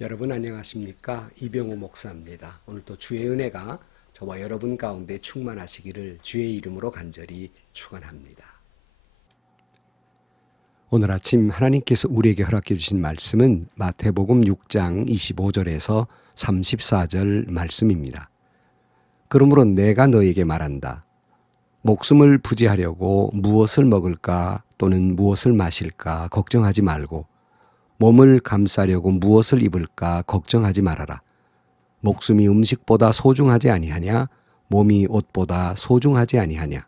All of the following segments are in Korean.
여러분 안녕하십니까? 이병호 목사입니다. 오늘도 주의 은혜가 저와 여러분 가운데 충만하시기를 주의 이름으로 간절히 축원합니다. 오늘 아침 하나님께서 우리에게 허락해 주신 말씀은 마태복음 6장 25절에서 34절 말씀입니다. 그러므로 내가 너에게 말한다. 목숨을 부지하려고 무엇을 먹을까 또는 무엇을 마실까 걱정하지 말고 몸을 감싸려고 무엇을 입을까 걱정하지 말아라. 목숨이 음식보다 소중하지 아니하냐? 몸이 옷보다 소중하지 아니하냐?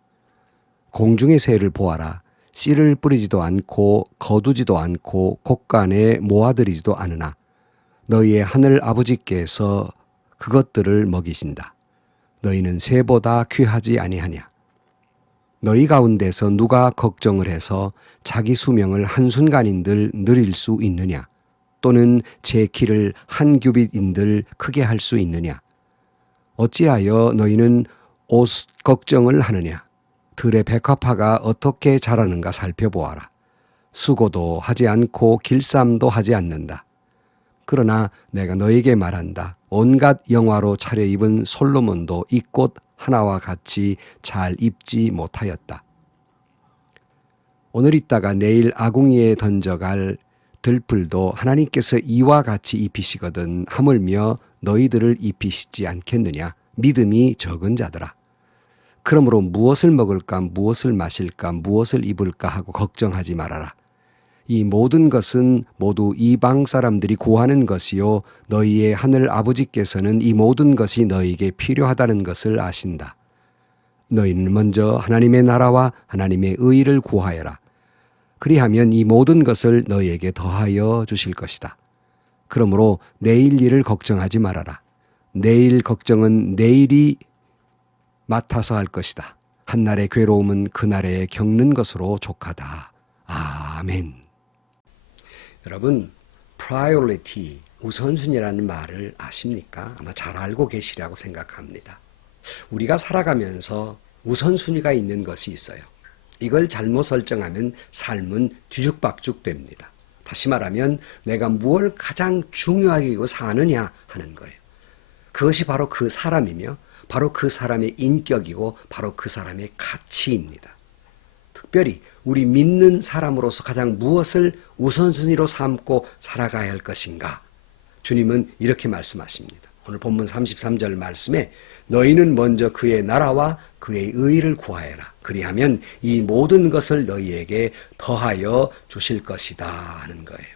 공중의 새를 보아라. 씨를 뿌리지도 않고 거두지도 않고 곡간에 모아들이지도 않으나 너희의 하늘 아버지께서 그것들을 먹이신다. 너희는 새보다 귀하지 아니하냐? 너희 가운데서 누가 걱정을 해서 자기 수명을 한순간인들 늘릴 수 있느냐? 또는 제 키를 한 규빗인들 크게 할 수 있느냐? 어찌하여 너희는 옷 걱정을 하느냐? 들의 백합화가 어떻게 자라는가 살펴보아라. 수고도 하지 않고 길쌈도 하지 않는다. 그러나 내가 너에게 말한다. 온갖 영화로 차려입은 솔로몬도 이 꽃 하나와 같이 잘 입지 못하였다. 오늘 있다가 내일 아궁이에 던져갈 들풀도 하나님께서 이와 같이 입히시거든 하물며 너희들을 입히시지 않겠느냐? 믿음이 적은 자들아. 그러므로 무엇을 먹을까, 무엇을 마실까, 무엇을 입을까 하고 걱정하지 말아라. 이 모든 것은 모두 이방 사람들이 구하는 것이요 너희의 하늘 아버지께서는 이 모든 것이 너희에게 필요하다는 것을 아신다. 너희는 먼저 하나님의 나라와 하나님의 의를 구하여라. 그리하면 이 모든 것을 너희에게 더하여 주실 것이다. 그러므로 내일 일을 걱정하지 말아라. 내일 걱정은 내일이 맡아서 할 것이다. 한날의 괴로움은 그날에 겪는 것으로 족하다. 아멘. 여러분, priority, 우선순위라는 말을 아십니까? 아마 잘 알고 계시리라고 생각합니다. 우리가 살아가면서 우선순위가 있는 것이 있어요. 이걸 잘못 설정하면 삶은 뒤죽박죽 됩니다. 다시 말하면 내가 무엇을 가장 중요하게 여기고 사느냐 하는 거예요. 그것이 바로 그 사람이며 바로 그 사람의 인격이고 바로 그 사람의 가치입니다. 특별히 우리 믿는 사람으로서 가장 무엇을 우선순위로 삼고 살아가야 할 것인가? 주님은 이렇게 말씀하십니다. 오늘 본문 33절 말씀에 너희는 먼저 그의 나라와 그의 의를 구하여라. 그리하면 이 모든 것을 너희에게 더하여 주실 것이다 하는 거예요.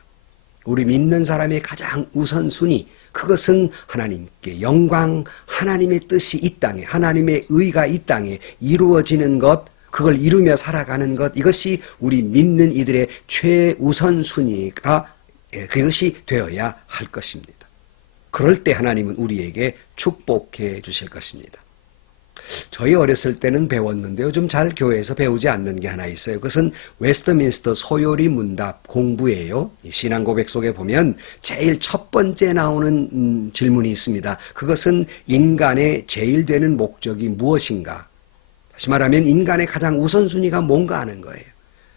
우리 믿는 사람의 가장 우선순위, 그것은 하나님께 영광, 하나님의 뜻이 이 땅에, 하나님의 의가 이 땅에 이루어지는 것, 그걸 이루며 살아가는 것, 이것이 우리 믿는 이들의 최우선순위가 그것이 되어야 할 것입니다. 그럴 때 하나님은 우리에게 축복해 주실 것입니다. 저희 어렸을 때는 배웠는데 요즘 잘 교회에서 배우지 않는 게 하나 있어요. 그것은 웨스트민스터 소요리 문답 공부예요. 신앙 고백 속에 보면 제일 첫 번째 나오는 질문이 있습니다. 그것은 인간의 제일 되는 목적이 무엇인가? 다시 말하면 인간의 가장 우선순위가 뭔가 하는 거예요.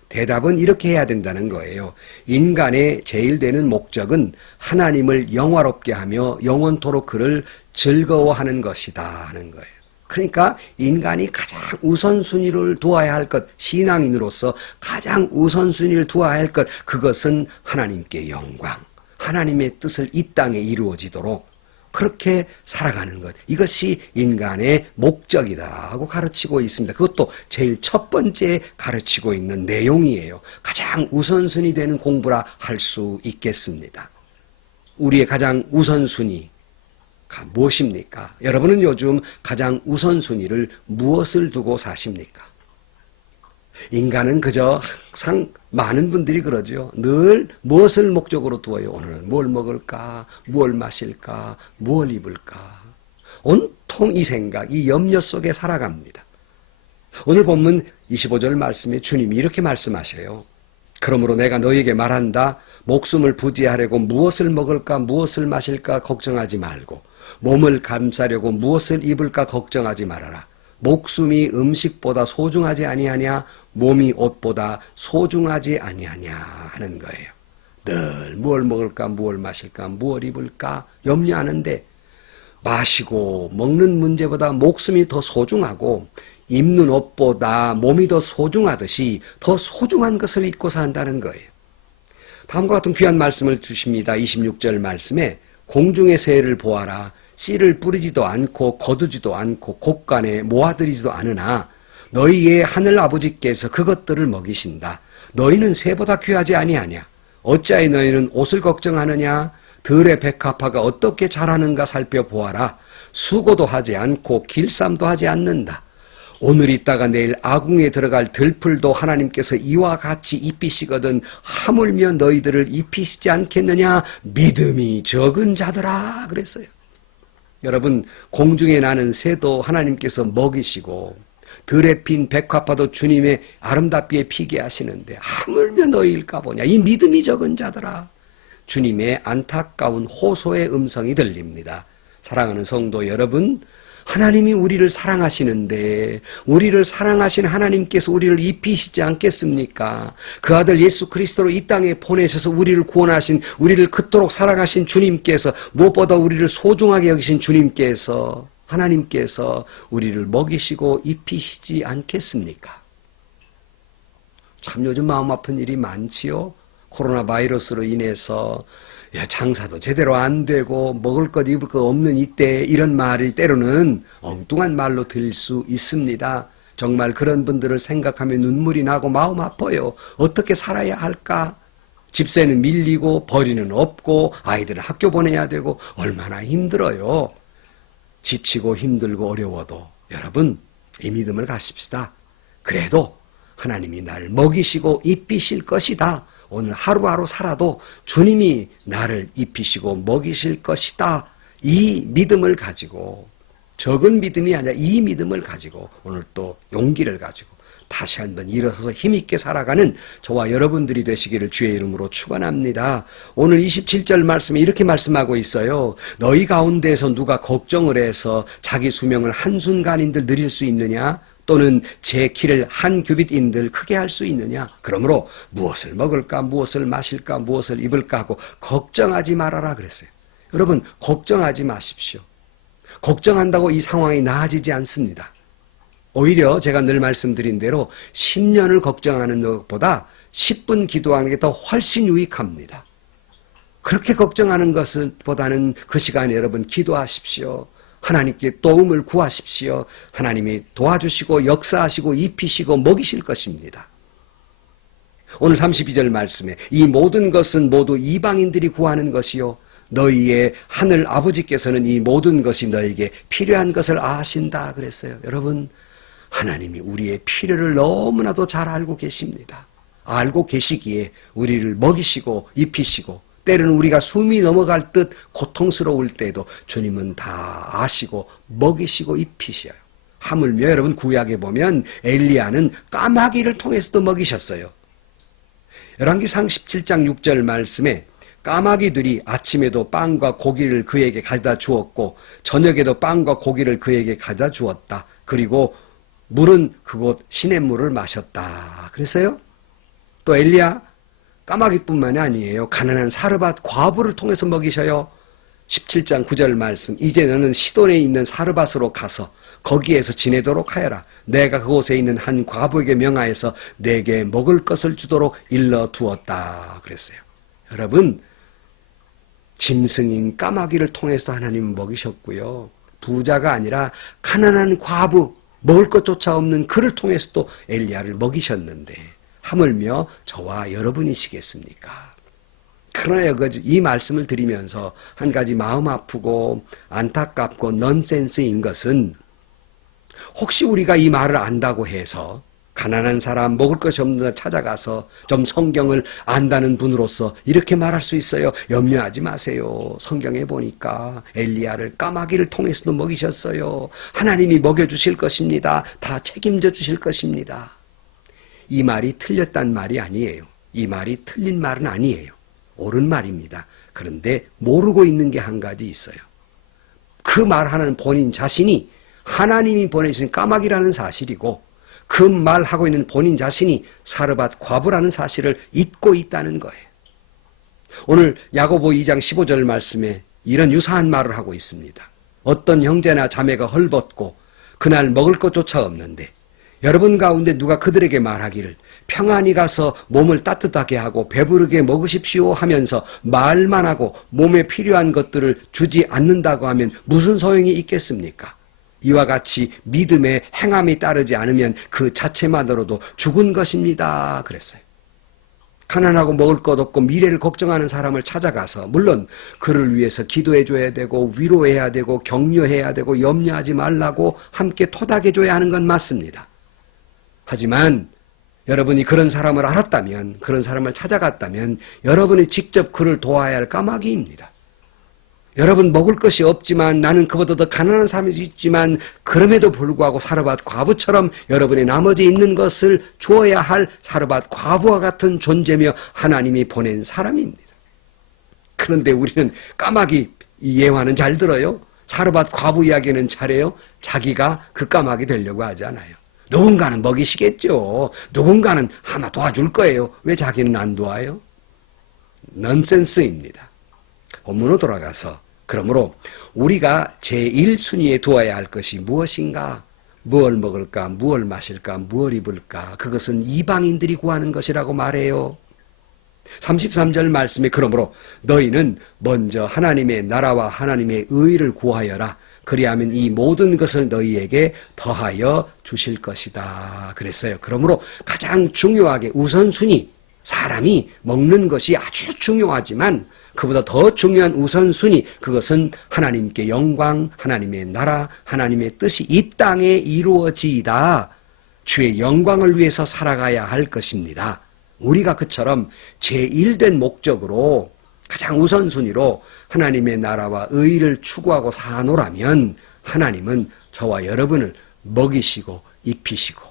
대답은 이렇게 해야 된다는 거예요. 인간의 제일 되는 목적은 하나님을 영화롭게 하며 영원토록 그를 즐거워하는 것이다 하는 거예요. 그러니까 인간이 가장 우선순위를 두어야 할 것, 신앙인으로서 가장 우선순위를 두어야 할 것, 그것은 하나님께 영광, 하나님의 뜻을 이 땅에 이루어지도록 그렇게 살아가는 것, 이것이 인간의 목적이다 하고 가르치고 있습니다. 그것도 제일 첫 번째 가르치고 있는 내용이에요. 가장 우선순위 되는 공부라 할 수 있겠습니다. 우리의 가장 우선순위가 무엇입니까? 여러분은 요즘 가장 우선순위를 무엇을 두고 사십니까? 인간은 그저 항상 많은 분들이 그러죠. 늘 무엇을 목적으로 두어요? 오늘은 뭘 먹을까? 뭘 마실까? 뭘 입을까? 온통 이 생각, 이 염려 속에 살아갑니다. 오늘 본문 25절 말씀에 주님이 이렇게 말씀하셔요. 그러므로 내가 너희에게 말한다. 목숨을 부지하려고 무엇을 먹을까? 무엇을 마실까? 걱정하지 말고 몸을 감싸려고 무엇을 입을까? 걱정하지 말아라. 목숨이 음식보다 소중하지 아니하냐? 몸이 옷보다 소중하지 아니하냐 하는 거예요. 늘 무얼 먹을까, 무얼 마실까, 무얼 입을까 염려하는데 마시고 먹는 문제보다 목숨이 더 소중하고 입는 옷보다 몸이 더 소중하듯이 더 소중한 것을 잊고 산다는 거예요. 다음과 같은 귀한 말씀을 주십니다. 26절 말씀에 공중의 새를 보아라. 씨를 뿌리지도 않고 거두지도 않고 곡간에 모아들이지도 않으나 너희의 하늘 아버지께서 그것들을 먹이신다. 너희는 새보다 귀하지 아니하냐? 어찌하여 너희는 옷을 걱정하느냐? 들의 백합화가 어떻게 자라는가 살펴보아라. 수고도 하지 않고 길쌈도 하지 않는다. 오늘 있다가 내일 아궁이에 들어갈 들풀도 하나님께서 이와 같이 입히시거든 하물며 너희들을 입히시지 않겠느냐? 믿음이 적은 자들아 그랬어요. 여러분, 공중에 나는 새도 하나님께서 먹이시고 들에 핀 백합화도 주님의 아름답게 피게 하시는데 하물며 너희일까 보냐? 이 믿음이 적은 자들아. 주님의 안타까운 호소의 음성이 들립니다. 사랑하는 성도 여러분, 하나님이 우리를 사랑하시는데 우리를 사랑하신 하나님께서 우리를 입히시지 않겠습니까? 그 아들 예수 그리스도로 이 땅에 보내셔서 우리를 구원하신, 우리를 그토록 사랑하신 주님께서, 무엇보다 우리를 소중하게 여기신 주님께서, 하나님께서 우리를 먹이시고 입히시지 않겠습니까? 참 요즘 마음 아픈 일이 많지요. 코로나 바이러스로 인해서 장사도 제대로 안 되고 먹을 것 입을 것 없는 이때 이런 말이 때로는 엉뚱한 말로 들릴 수 있습니다. 정말 그런 분들을 생각하면 눈물이 나고 마음 아파요. 어떻게 살아야 할까? 집세는 밀리고 벌이는 없고 아이들은 학교 보내야 되고 얼마나 힘들어요. 지치고 힘들고 어려워도 여러분 이 믿음을 가십시다. 그래도 하나님이 나를 먹이시고 입히실 것이다. 오늘 하루하루 살아도 주님이 나를 입히시고 먹이실 것이다. 이 믿음을 가지고, 적은 믿음이 아니라 이 믿음을 가지고 오늘 또 용기를 가지고 다시 한번 일어서서 힘있게 살아가는 저와 여러분들이 되시기를 주의 이름으로 축원합니다. 오늘 27절 말씀에 이렇게 말씀하고 있어요. 너희 가운데서 누가 걱정을 해서 자기 수명을 한순간인들 느릴 수 있느냐? 또는 제 키를 한 규빗인들 크게 할 수 있느냐? 그러므로 무엇을 먹을까, 무엇을 마실까, 무엇을 입을까 하고 걱정하지 말아라 그랬어요. 여러분, 걱정하지 마십시오. 걱정한다고 이 상황이 나아지지 않습니다. 오히려 제가 늘 말씀드린 대로 10년을 걱정하는 것보다 10분 기도하는 게 더 훨씬 유익합니다. 그렇게 걱정하는 것보다는 그 시간에 여러분 기도하십시오. 하나님께 도움을 구하십시오. 하나님이 도와주시고 역사하시고 입히시고 먹이실 것입니다. 오늘 32절 말씀에 이 모든 것은 모두 이방인들이 구하는 것이요 너희의 하늘 아버지께서는 이 모든 것이 너희에게 필요한 것을 아신다 그랬어요. 여러분, 하나님이 우리의 필요를 너무나도 잘 알고 계십니다. 알고 계시기에 우리를 먹이시고 입히시고 때로는 우리가 숨이 넘어갈 듯 고통스러울 때도 주님은 다 아시고 먹이시고 입히셔요. 하물며 여러분 구약에 보면 엘리야는 까마귀를 통해서도 먹이셨어요. 열왕기상 17장 6절 말씀에 까마귀들이 아침에도 빵과 고기를 그에게 가져다 주었고 저녁에도 빵과 고기를 그에게 가져다 주었다. 그리고 물은 그곳 시냇물을 마셨다. 그랬어요. 또 엘리야 까마귀뿐만이 아니에요. 가난한 사르밧 과부를 통해서 먹이셔요. 17장 9절 말씀. 이제 너는 시돈에 있는 사르밧으로 가서 거기에서 지내도록 하여라. 내가 그곳에 있는 한 과부에게 명하여서 내게 먹을 것을 주도록 일러두었다. 그랬어요. 여러분, 짐승인 까마귀를 통해서 하나님은 먹이셨고요. 부자가 아니라 가난한 과부, 먹을 것조차 없는 그를 통해서 또 엘리야를 먹이셨는데 하물며 저와 여러분이시겠습니까? 그러나 이 말씀을 드리면서 한 가지 마음 아프고 안타깝고 넌센스인 것은 혹시 우리가 이 말을 안다고 해서 가난한 사람, 먹을 것이 없는 데 찾아가서 좀 성경을 안다는 분으로서 이렇게 말할 수 있어요. 염려하지 마세요. 성경에 보니까 엘리야를 까마귀를 통해서도 먹이셨어요. 하나님이 먹여주실 것입니다. 다 책임져 주실 것입니다. 이 말이 틀렸단 말이 아니에요. 이 말이 틀린 말은 아니에요. 옳은 말입니다. 그런데 모르고 있는 게 한 가지 있어요. 그 말하는 본인 자신이 하나님이 보내신 까마귀라는 사실이고 그 말하고 있는 본인 자신이 사르밧 과부라는 사실을 잊고 있다는 거예요. 오늘 야고보 2장 15절 말씀에 이런 유사한 말을 하고 있습니다. 어떤 형제나 자매가 헐벗고 그날 먹을 것조차 없는데 여러분 가운데 누가 그들에게 말하기를 평안히 가서 몸을 따뜻하게 하고 배부르게 먹으십시오 하면서 말만 하고 몸에 필요한 것들을 주지 않는다고 하면 무슨 소용이 있겠습니까? 이와 같이 믿음의 행함이 따르지 않으면 그 자체만으로도 죽은 것입니다. 그랬어요. 가난하고 먹을 것 없고 미래를 걱정하는 사람을 찾아가서 물론 그를 위해서 기도해 줘야 되고 위로해야 되고 격려해야 되고 염려하지 말라고 함께 토닥여 줘야 하는 건 맞습니다. 하지만 여러분이 그런 사람을 알았다면, 그런 사람을 찾아갔다면 여러분이 직접 그를 도와야 할 까마귀입니다. 여러분 먹을 것이 없지만 나는 그보다 더 가난한 사람이 있지만 그럼에도 불구하고 사르밧 과부처럼 여러분이 나머지 있는 것을 주어야 할 사르밧 과부와 같은 존재며 하나님이 보낸 사람입니다. 그런데 우리는 까마귀 예화는 잘 들어요. 사르밧 과부 이야기는 잘해요. 자기가 그 까마귀 되려고 하지 않아요. 누군가는 먹이시겠죠. 누군가는 아마 도와줄 거예요. 왜 자기는 안 도와요? 넌센스입니다. 본문으로 돌아가서 그러므로 우리가 제1순위에 두어야 할 것이 무엇인가? 무엇을 먹을까? 무엇을 마실까? 무엇을 입을까? 그것은 이방인들이 구하는 것이라고 말해요. 33절 말씀에 그러므로 너희는 먼저 하나님의 나라와 하나님의 의를 구하여라. 그리하면 이 모든 것을 너희에게 더하여 주실 것이다. 그랬어요. 그러므로 가장 중요하게 우선순위, 사람이 먹는 것이 아주 중요하지만 그보다 더 중요한 우선순위, 그것은 하나님께 영광, 하나님의 나라, 하나님의 뜻이 이 땅에 이루어지이다. 주의 영광을 위해서 살아가야 할 것입니다. 우리가 그처럼 제1된 목적으로 가장 우선순위로 하나님의 나라와 의를 추구하고 사노라면 하나님은 저와 여러분을 먹이시고 입히시고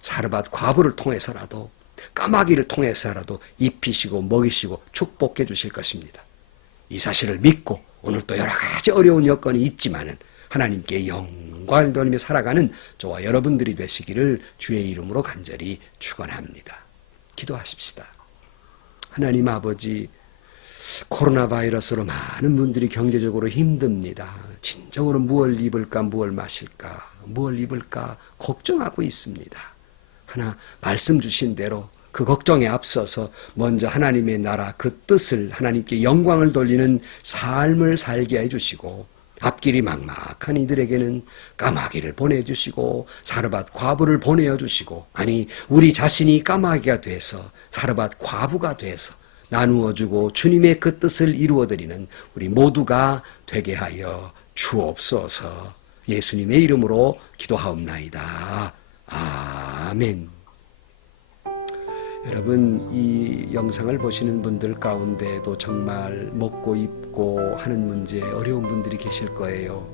사르밧 과부를 통해서라도 까마귀를 통해서라도 입히시고 먹이시고 축복해 주실 것입니다. 이 사실을 믿고 오늘 또 여러 가지 어려운 여건이 있지만은 하나님께 영광을 돌리며 살아가는 저와 여러분들이 되시기를 주의 이름으로 간절히 축원합니다. 기도하십시다. 하나님 아버지, 코로나 바이러스로 많은 분들이 경제적으로 힘듭니다. 진정으로 무엇을 입을까, 무엇을 마실까, 무엇을 입을까 걱정하고 있습니다. 하나 말씀 주신 대로 그 걱정에 앞서서 먼저 하나님의 나라 그 뜻을 하나님께 영광을 돌리는 삶을 살게 해주시고 앞길이 막막한 이들에게는 까마귀를 보내주시고 사르밧 과부를 보내주시고 아니 우리 자신이 까마귀가 돼서 사르밧 과부가 돼서 나누어주고 주님의 그 뜻을 이루어드리는 우리 모두가 되게 하여 주옵소서. 예수님의 이름으로 기도하옵나이다. 아멘. 여러분, 이 영상을 보시는 분들 가운데도 정말 먹고 입고 하는 문제 어려운 분들이 계실 거예요.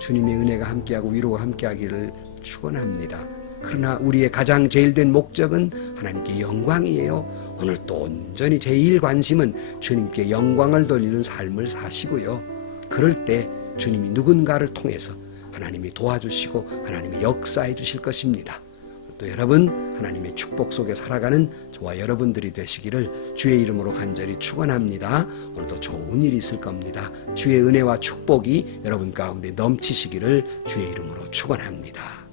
주님의 은혜가 함께하고 위로가 함께하기를 축원합니다. 그러나 우리의 가장 제일 된 목적은 하나님께 영광이에요. 오늘 또 온전히 제일 관심은 주님께 영광을 돌리는 삶을 사시고요. 그럴 때 주님이 누군가를 통해서 하나님이 도와주시고 하나님이 역사해 주실 것입니다. 또 여러분 하나님의 축복 속에 살아가는 저와 여러분들이 되시기를 주의 이름으로 간절히 축원합니다. 오늘도 좋은 일이 있을 겁니다. 주의 은혜와 축복이 여러분 가운데 넘치시기를 주의 이름으로 축원합니다.